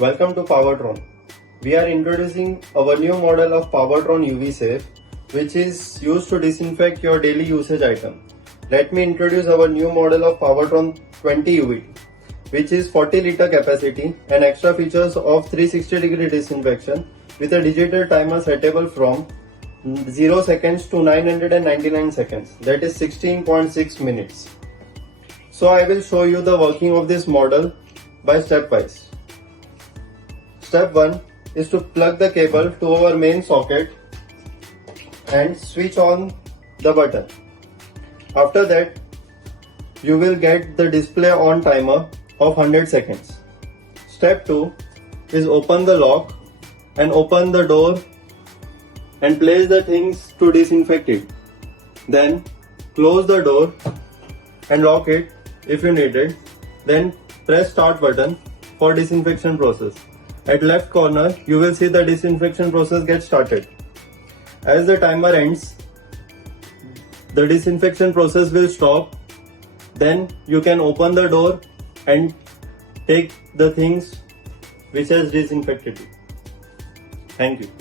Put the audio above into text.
Welcome to POWERTRON. We are introducing our new model of POWERTRON UV-SAFE, which is used to disinfect your daily usage item. Let me introduce our new model of POWERTRON 20 UV, which is 40 liter capacity and extra features of 360-degree disinfection with a digital timer settable from 0 seconds to 999 seconds, that is 16.6 minutes. So I will show you the working of this model by stepwise. Step 1 is to plug the cable to our main socket and switch on the button. After that, you will get the display on timer of 100 seconds. Step 2 is open the lock and open the door and place the things to disinfect it. Then close the door and lock it if you need it. Then press start button for disinfection process. At left corner, you will see the disinfection process get started. As the timer ends, the disinfection process will stop. Then you can open the door and take the things which has disinfected. Thank you.